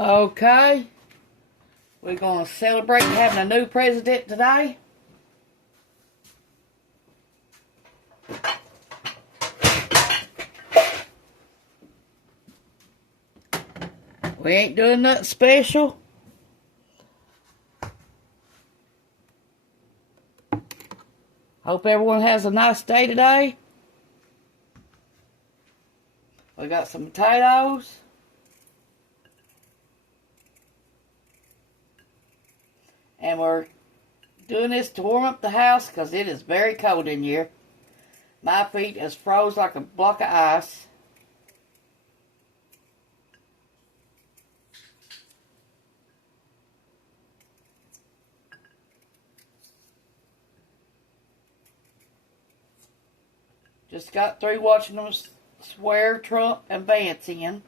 Okay, we're going to celebrate having a new president today. We ain't doing nothing special. Hope everyone has a nice day today. We got some potatoes. And we're doing this to warm up the house because it is very cold in here. My feet is froze like a block of ice. Just got through watching them swear Trump and Vance in.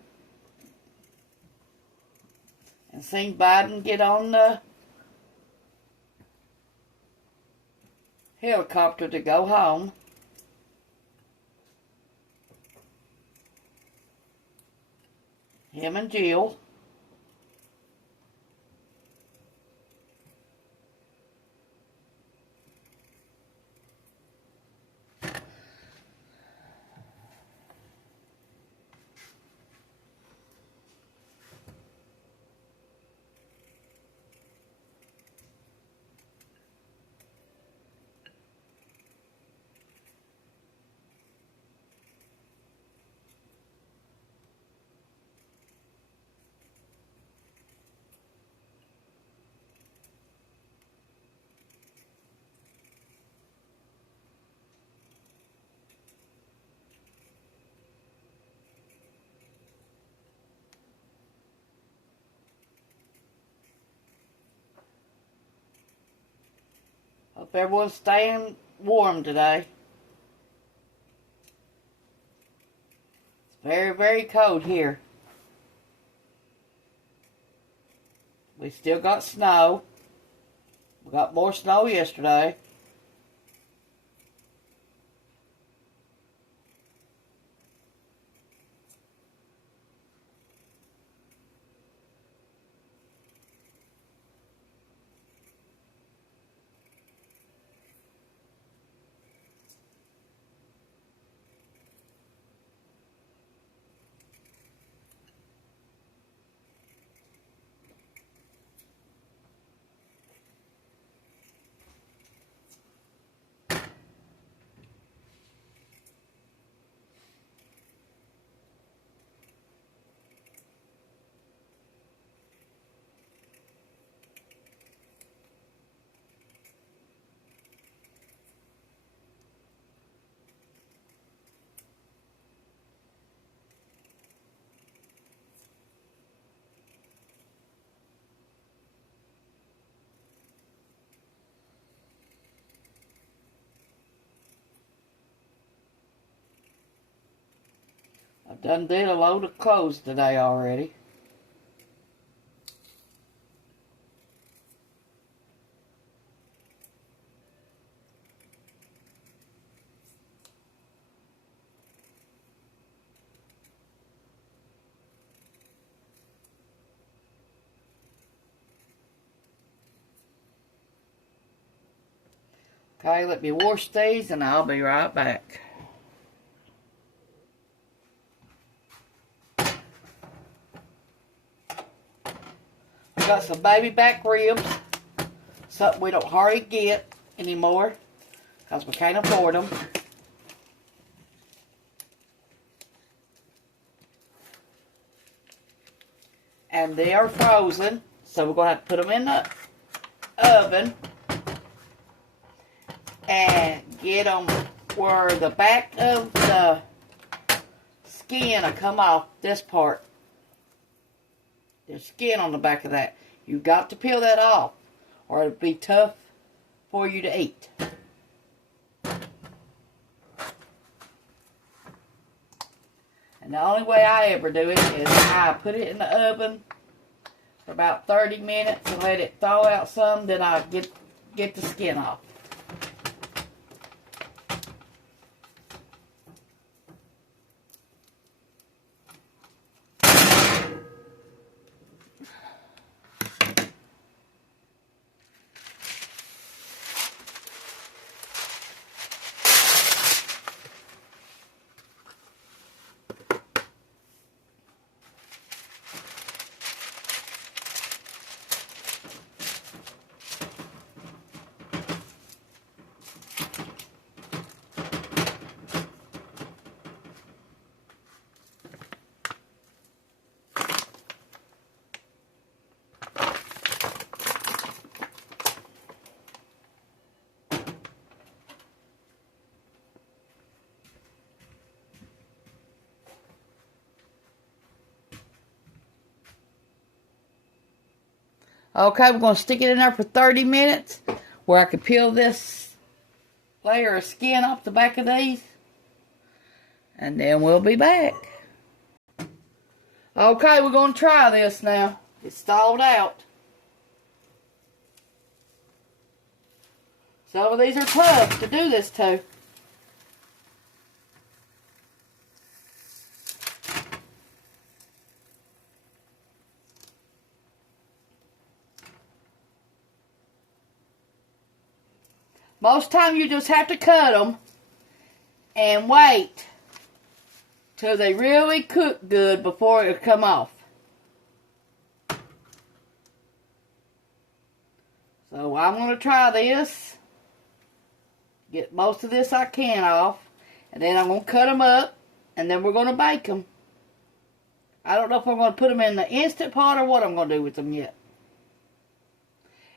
And seen Biden get on the helicopter to go home. Him and Jill. Hope everyone's staying warm today. It's very, very cold here. We still got snow. We got more snow yesterday. I've done did a load of clothes today already. Okay, let me wash these and I'll be right back. We got some baby back ribs. Something we don't hardly get anymore because we can't afford them. And they are frozen, so we're going to have to put them in the oven and get them where the back of the skin will come off this part. There's skin on the back of that. You've got to peel that off or it'll be tough for you to eat. And the only way I ever do it is I put it in the oven for about 30 minutes and let it thaw out some, then I get the skin off. Okay, we're going to stick it in there for 30 minutes where I can peel this layer of skin off the back of these. And then we'll be back. Okay, we're going to try this now. It's stalled out. Some of these are tough to do this to. Most time you just have to cut them and wait till they really cook good before it come off. So I'm going to try this. Get most of this I can off. And then I'm going to cut them up. And then we're going to bake them. I don't know if I'm going to put them in the Instant Pot or what I'm going to do with them yet.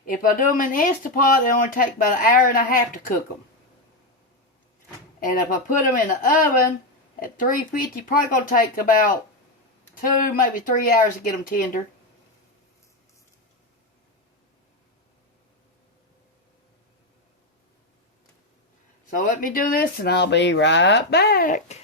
If I do them in the Instant Pot, they only take about 1.5 hours to cook them. And if I put them in the oven at 350, probably going to take about 2, maybe 3 hours to get them tender. So let me do this and I'll be right back.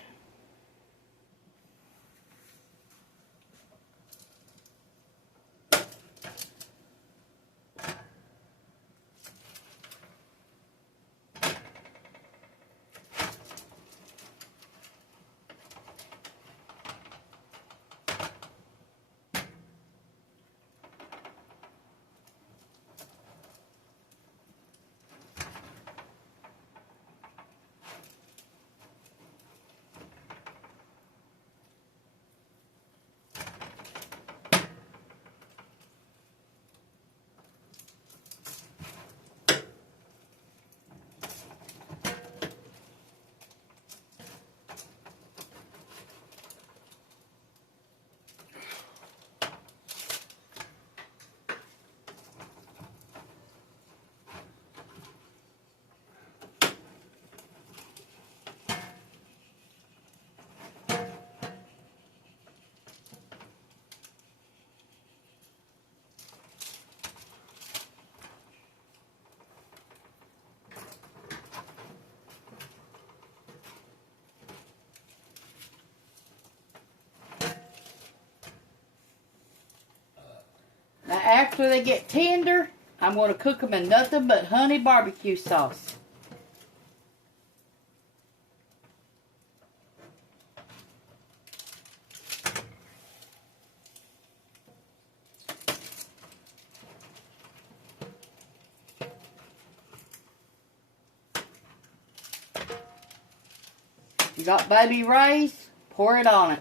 Now after they get tender, I'm going to cook them in nothing but honey barbecue sauce. You got Baby Ray's, pour it on it.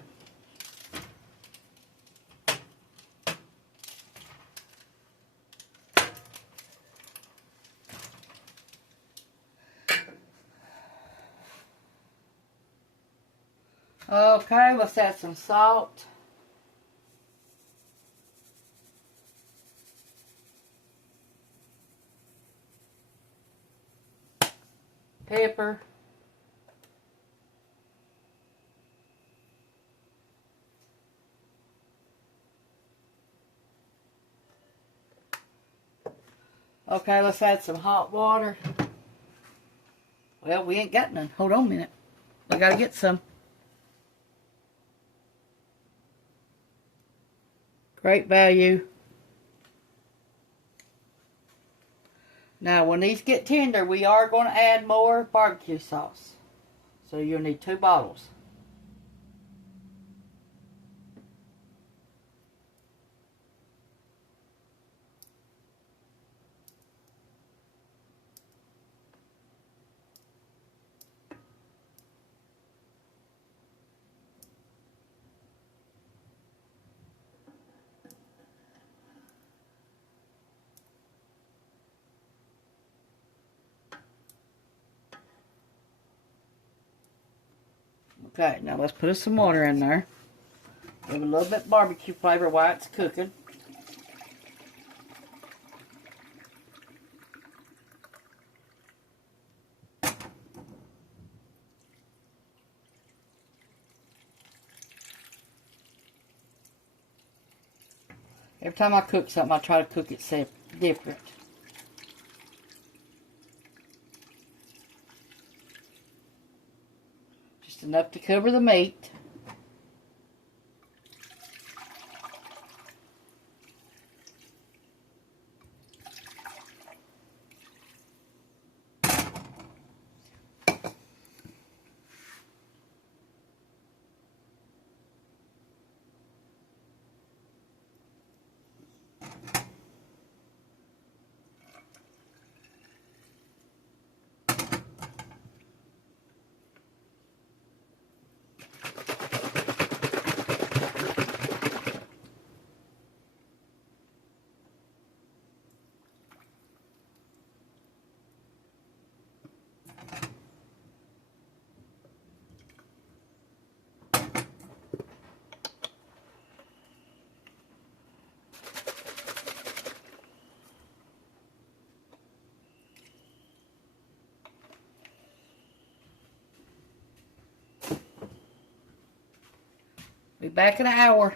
Okay, let's add some salt. Pepper. Okay, let's add some hot water. Well, we ain't got none. Hold on a minute. We gotta get some. Great value. Now, when these get tender, we are going to add more barbecue sauce. So you'll need 2 bottles. Okay, now let's put some water in there. Give it a little bit barbecue flavor while it's cooking. Every time I cook something, I try to cook it different. Just enough to cover the meat. Be back in an hour.